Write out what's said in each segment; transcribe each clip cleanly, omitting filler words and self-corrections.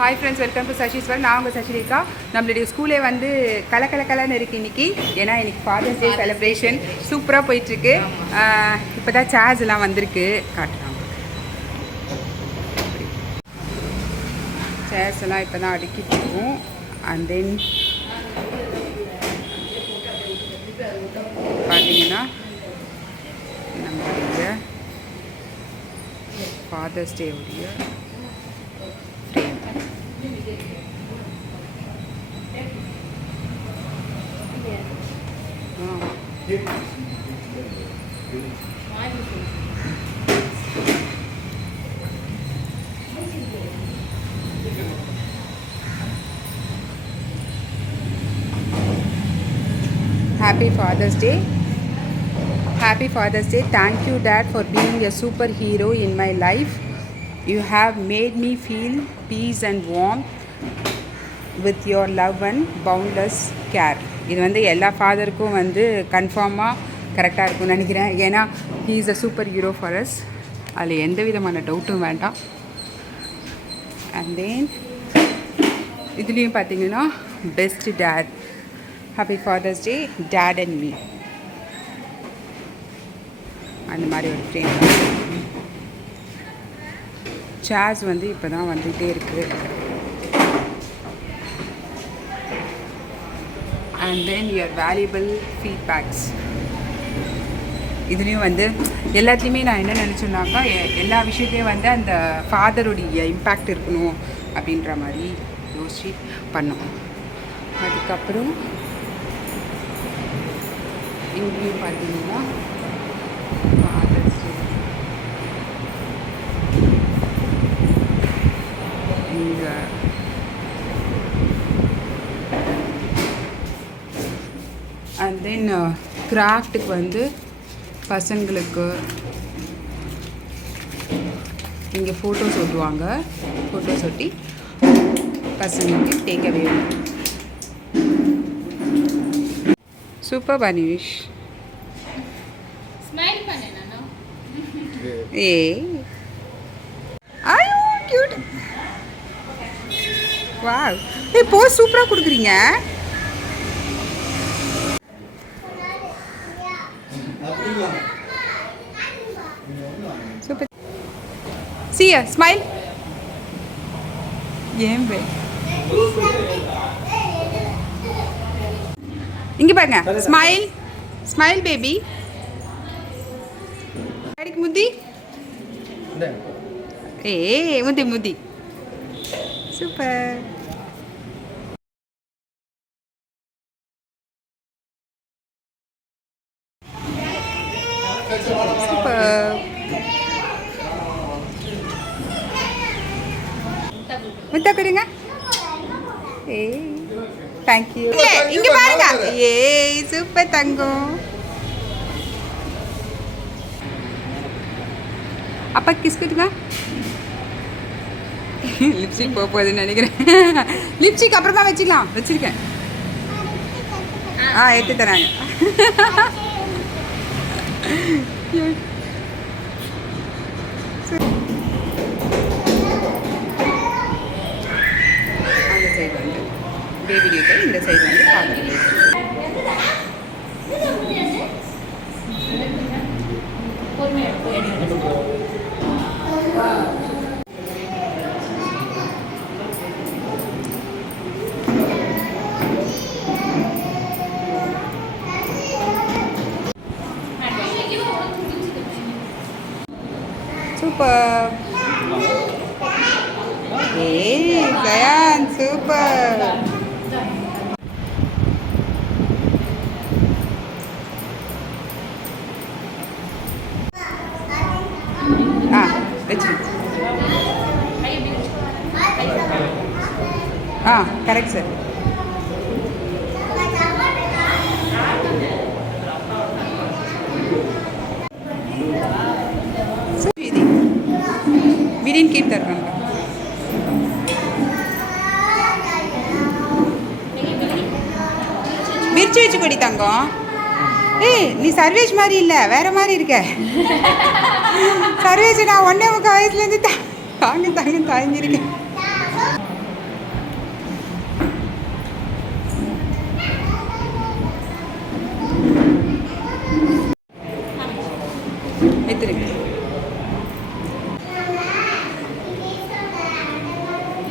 Hi friends, welcome to Sashiswar. நான் உங்கள் சஷிலிகா. நம்மளுடைய ஸ்கூலே வந்து கலக்கலன்னு இருக்குது இன்றைக்கி. ஏன்னா இன்றைக்கி ஃபாதர்ஸ் டே செலிப்ரேஷன் சூப்பராக போயிட்டுருக்கு. இப்போ தான் சேர்ஸ் எல்லாம் வந்திருக்கு, காட்டுறாங்க. சேர்ஸ் எல்லாம் இப்போ தான் அடுக்கிட்டு இருக்கோம். அண்ட் தென் பார்த்தீங்கன்னா நம்மளுடைய ஃபாதர்ஸ் டே உடைய Happy Father's Day. Happy Father's Day. Thank you, Dad, for being a superhero in my life. You have made me feel peace and warmth with your love and boundless care. இது வந்து எல்லா ஃபாதருக்கும் வந்து கன்ஃபார்மாக கரெக்டாக இருக்கும்னு நினைக்கிறேன். ஏன்னா he is a super hero for us. அதில் எந்த விதமான டவுட்டும் வேண்டாம். அண்ட் தென் இதுலேயும் பார்த்தீங்கன்னா best dad, happy father's day dad and me, அந்த மாதிரி ஒரு ஃப்ரேம். சேர்ஸ் வந்து இப்போ தான் வந்துகிட்டே இருக்குது. And then your valuable feedbacks. இதுலேயும் வந்து எல்லாத்துலேயுமே நான் என்ன நினச்சேன்னாக்கா, எல்லா விஷயத்தையும் வந்து அந்த ஃபாதருடைய இம்பேக்ட் இருக்கணும் அப்படின்ற மாதிரி யோசிச்சு பண்ணோம். அதுக்கப்புறம் இங்கேயும் பார்த்தீங்கன்னா ஃபாதர்ஸ் டே இங்கே அண்ட் தென் கிராஃப்ட்டுக்கு வந்து பசங்களுக்கு இங்கே ஃபோட்டோஸ் ஒட்டுவாங்க. ஃபோட்டோஸ் ஒட்டி பசங்களுக்கு take away. Super punish. Smile பண்ணு நானோ. ஏய் ஐயோ கியூட். வாவ், ஏய் போஸ் சூப்பரா கொடுக்குறீங்க. சூப்பர். See ya, smile. ஏன் பே இங்க பாருங்க, ஸ்மைல் ஸ்மைல் பேபி. அடிக்கு முதி. ஏய் முதி முதி. சூப்பர். சூப்பர். முத்தா கொடுங்க. ஏய் தேங்க் யூ. இங்க பாருங்க. ஏய் சூப்பர் தங்கம். அப்பா கிஸ் கொடுங்க. லிப்ஸ்டிக் போகுதுன்னு நினைக்கிறேன். லிப்ஸ்டிக் அப்புறமா வச்சுக்கலாம், வச்சிருக்கேன். எடுத்து தராங்க. அந்த சைடு வந்து பேபி டியூட்டர், இந்த சைடு வந்து ஃபாதர். சூப்பர். ஏய் ஜயான் சூப்பர். வச்சு correct sir. We didn't keep that one. Mirchi வச்சு கொடி தங்கம். ஏய் நீ சர்வேஷ் மாதிரி இல்லை, வேற மாதிரி இருக்க. சர்வேஷ் நான் 1.25 வயசுலேருந்து தாங்க தாங்கியிருக்கேன்.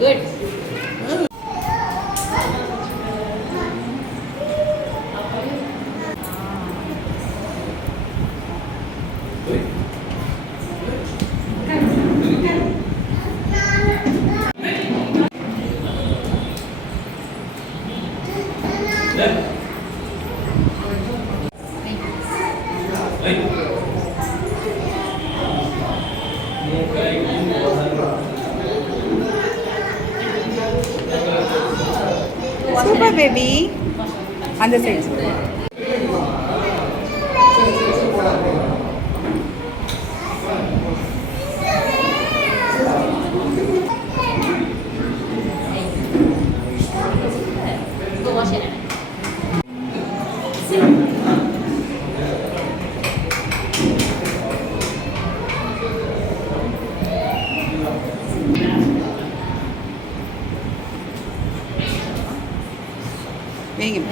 Good. Super baby. On the side. Go wash it. Bring him.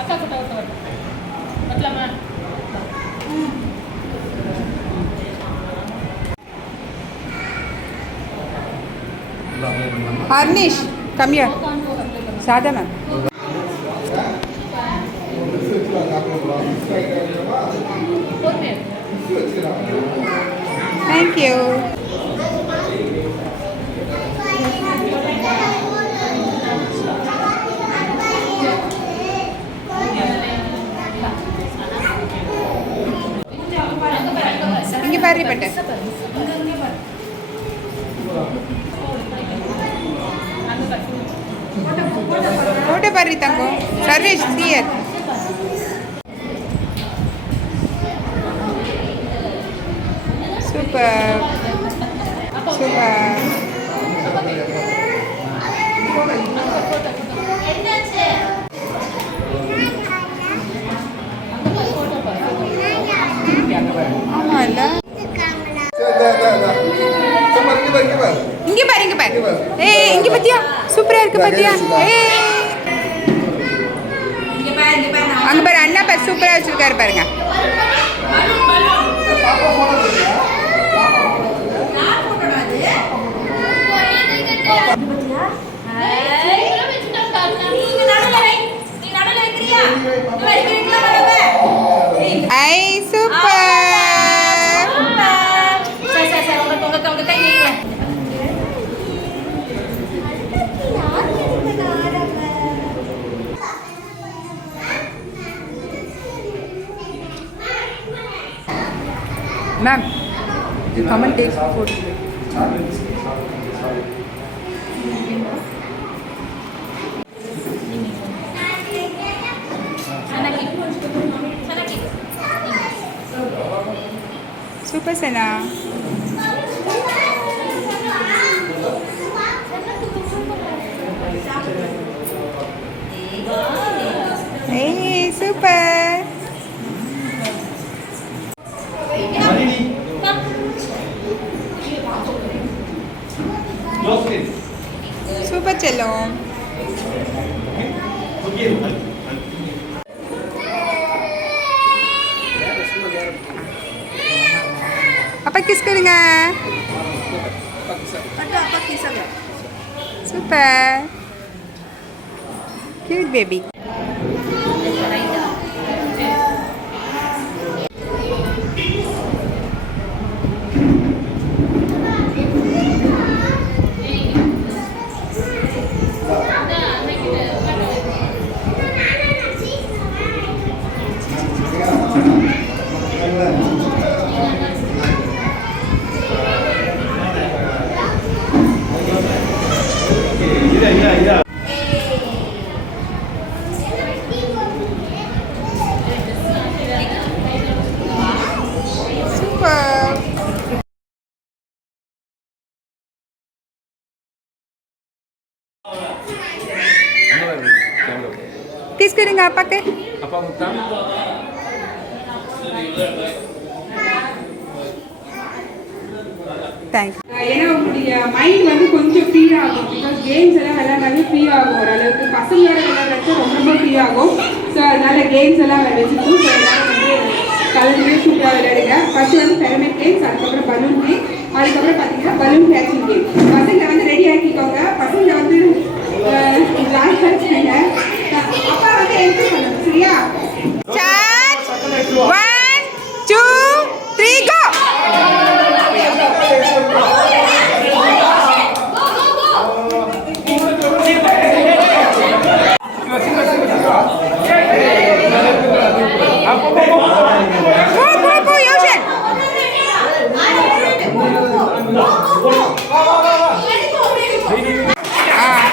Akka kuta. Matlama. Harnish, come here. Sadha ma'am. Thank you. இங்க பாரு பட்டு. போட்டோ பாரு தங்கம். சர்வேஷ் சியர். சூப்பர். சூப்பர். ஆமா இல்ல இங்க பாரு இங்க பாரு. ஏய் இங்க பாத்தியா சூப்பரா இருக்கு பாத்தியா. ஏய் அங்க பாரு அண்ணா பாரு சூப்பரா வச்சிருக்காரு பாருங்க. ஐ super. Ma'am, you come and take food. Super Sana. Hey, super. Super cello. Apa kiss करेंगे? Super. Cute baby. கிஸ் கொடுங்க அப்பாக்கு. அப்பா முத்தா. தேங்க்யூ. ஏன்னா உங்களுடைய மைண்ட் வந்து கொஞ்சம் ஃப்ரீ ஆகும். பிகாஸ் கேம்ஸ் எல்லாம் விளையாடாலே ஃப்ரீ ஆகும் ஓரளவுக்கு. பசங்களோட விளையாடுறது ரொம்ப ரொம்ப ஃப்ரீ ஆகும். ஸோ அதனால கேம்ஸ் எல்லாம் வச்சுருக்கோம். ஸோ எல்லாரும் வந்து கலந்து சூப்பராக விளையாடுங்க. ஃபர்ஸ்ட் வந்து பெரமிட் கேம்ஸ், அதுக்கப்புறம் பலூன் கேம், அதுக்கப்புறம் பார்த்தீங்கன்னா பலூன் கேட்சிங் கேம். பசங்க வந்து ரெடி ஆக்கிக்கோங்க. பசங்க வந்து ஜாயின் பண்ணிச்சுங்க. அப்பா வந்து என்ட்ரி பண்ணணும் சரியா? சார்ஜ் 1 2 3 கோ. Go, Yoshin. Ah.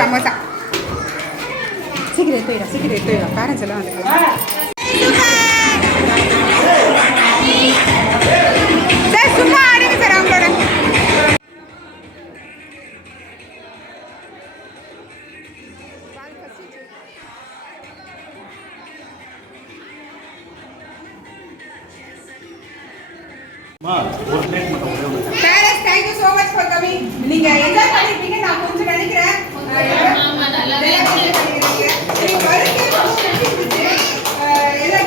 சமோசா. சீக்கிரம் போயிடும் பேரண்ட்ஸ் எல்லாம் வந்து சார் சும்மா ஆடுங்க சார் அவங்களோட. Parents, thank you so much for coming. நீங்க என்ஜாய் பண்ணிருப்பீங்க நான் கொஞ்சம் நினைக்கிறேன். ஆமா நல்லாவே இருந்துச்சு. எல்லா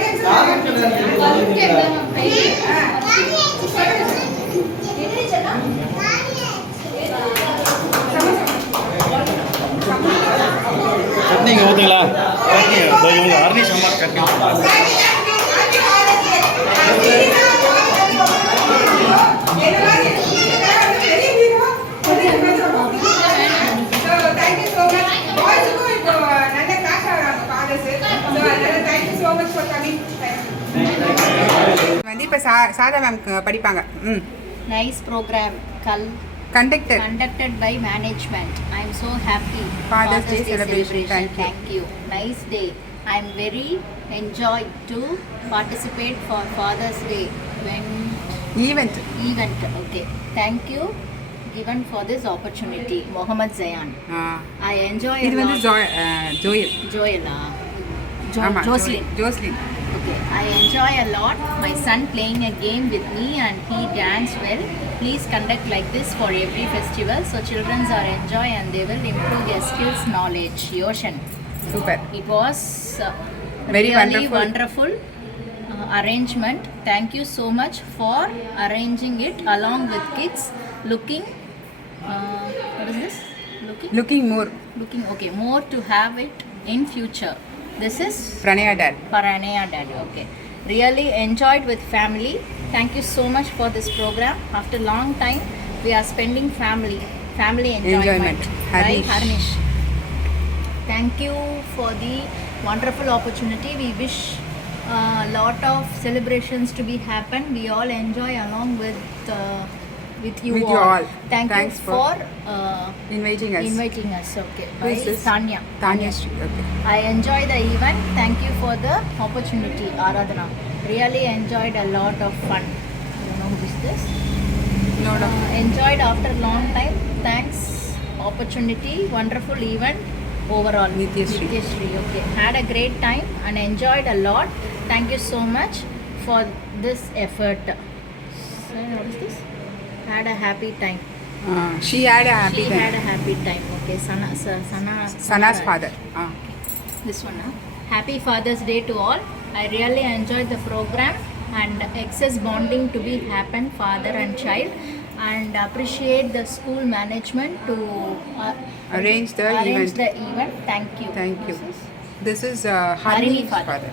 சட்னிங்க ஊற்றுங்களா? சட்னி இவங்க அரணி சாம்பார் சட்னி. வந்து இப்போ சாதா மேம் படிப்பாங்க. Nice program conducted by management. I am so happy. Father's Day celebration. Thank you. Nice day. I am very enjoyed to participate for Father's Day event. Okay. Thank you given for this opportunity. Mohammed Zayan. I enjoy இது வந்து Jocelyn. Okay, I enjoy a lot my son playing a game with me and he danced well. Please conduct like this for every festival so children are enjoy and they will improve their skills knowledge. Yoshan. Super. It was Very really wonderful arrangement. Thank you so much for arranging it along with kids looking what is this? Looking more. Okay, more to have it in future. This is Pranaya dad. Okay. Really enjoyed with family. Thank you so much for this program. After long time, we are spending family enjoyment. Harnish. Thank you for the wonderful opportunity. We wish a lot of celebrations to be happen. We all enjoy along with you all. Thanks for inviting us. Okay. By Tanya Street. Okay. I enjoy the event. Thank you for the opportunity, Aradhana. Really enjoyed a lot of fun. I don't know who is this. No. Enjoyed after long time. Thanks. Opportunity. Wonderful event. Overall. Nityashree. Okay. Had a great time and enjoyed a lot. Thank you so much for this effort. So, what is this? Had a happy time. She had a happy time. She had a happy time. Okay, Sana's father. This one. Happy Father's Day to all. I really enjoyed the program and excess bonding to be happen father and child and appreciate the school management to arrange the event. Thank you. This is Harini's father.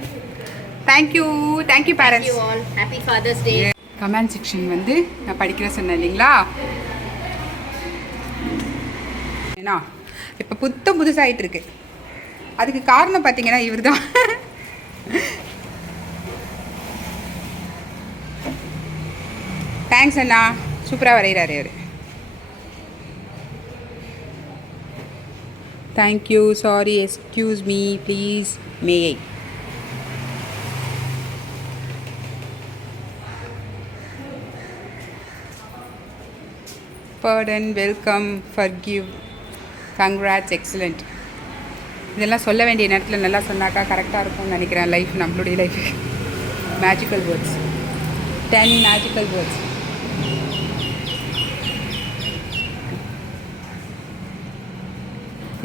Thank you parents. Thank you all. Happy Father's Day. Comment section வந்து நான் படிக்கிற சொன்னேன் இல்லைங்களா? ஏன்னா இப்போ புதுசாகிட்டு இருக்கு. அதுக்கு காரணம் பார்த்தீங்கன்னா இவர் தான். தேங்க்ஸ் அண்ணா, சூப்பராக வரைகிறாரு அவர். Thank you, sorry, excuse me, please, may I. Pardon, welcome, forgive, congrats, excellent. இதெல்லாம் சொல்ல வேண்டிய நேரத்தில் நல்லா சொன்னாக்கா கரெக்டாக இருக்கும்னு நினைக்கிறேன். நம்மளுடைய life magical words, 10 magical words.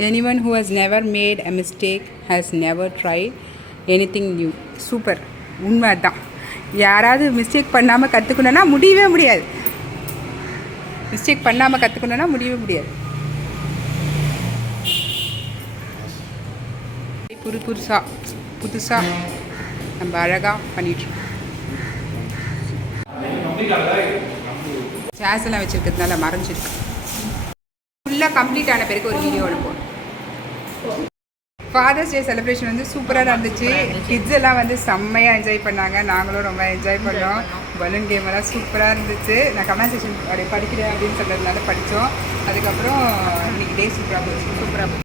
Anyone who has never made a mistake has never tried anything new. Super, உண்மை தான். யாராவது மிஸ்டேக் பண்ணாமல் கற்றுக்கணுன்னா முடியவே முடியாது. புதுசாக நம்ம அழகாக பண்ணிட்டுருக்கோம். சேர்ஸ் எல்லாம் வச்சுருக்கிறதுனால மறைஞ்சிருக்கு. ஃபுல்லாக கம்ப்ளீட் ஆன பிறகு ஒரு வீடியோ அனுப்புவோம். ஃபாதர்ஸ் டே செலிப்ரேஷன் வந்து சூப்பராக நடந்துச்சு. கிட்ஸ் எல்லாம் வந்து செம்மையாக என்ஜாய் பண்ணாங்க. நாங்களும் ரொம்ப என்ஜாய் பண்ணோம். பலூன் கேம் எல்லாம் சூப்பராக இருந்துச்சு. நான் கமெண்ட் செக்ஷன் படிக்கிறேன் அப்படின்னு சொன்னதுனால படித்தோம். அதுக்கப்புறம் இன்றைக்கி டே சூப்பராக போச்சு.